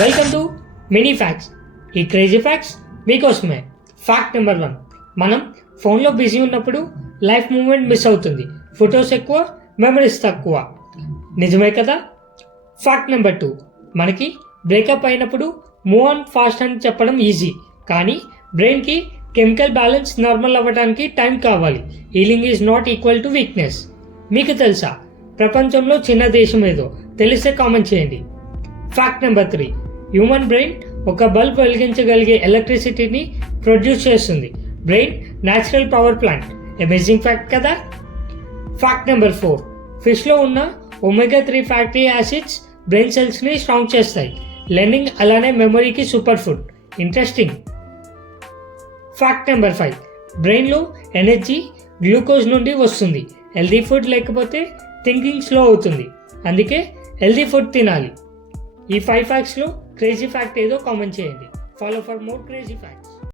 Welcome to mini facts. ఈ crazy facts మీకోసమే. Fact number 1, మనం ఫోన్లో బిజీ ఉన్నప్పుడు లైఫ్ మూమెంట్ మిస్ అవుతుంది. ఫొటోస్ ఎక్కువ, మెమరీస్ తక్కువ. నిజమే కదా? ఫ్యాక్ట్ నెంబర్ 2, మనకి బ్రేకప్ అయినప్పుడు మూవ్ ఆన్ ఫాస్ట్ అని చెప్పడం ఈజీ, కానీ బ్రెయిన్కి కెమికల్ బ్యాలెన్స్ నార్మల్ అవ్వడానికి టైం కావాలి. Healing is not equal to weakness. మీకు తెలుసా? ప్రపంచంలో చిన్న దేశం ఏదో తెలిస్తే కామెంట్ చేయండి. ఫ్యాక్ట్ నెంబర్ 3, హ్యూమన్ బ్రెయిన్ ఒక బల్బ్ వెలిగించగలిగే ఎలక్ట్రిసిటీని ప్రొడ్యూస్ చేస్తుంది. Brain natural power plant. Amazing fact కదా? ఫ్యాక్ట్ నెంబర్ 4, ఫిష్లో ఉన్న ఒమేగా 3 ఫ్యాటీ యాసిడ్స్ బ్రెయిన్ సెల్స్ని స్ట్రాంగ్ చేస్తాయి. లెర్నింగ్ అలానే మెమరీకి super food. Interesting. Fact number 5, బ్రెయిన్లో ఎనర్జీ గ్లూకోజ్ నుండి వస్తుంది. హెల్దీ ఫుడ్ లేకపోతే థింకింగ్ స్లో అవుతుంది, అందుకే హెల్దీ ఫుడ్ తినాలి. ఈ 5 ఫ్యాక్ట్స్లో క్రేజీ ఫ్యాక్ట్ ఏదో కామెంట్ చేయండి. Follow for more crazy facts.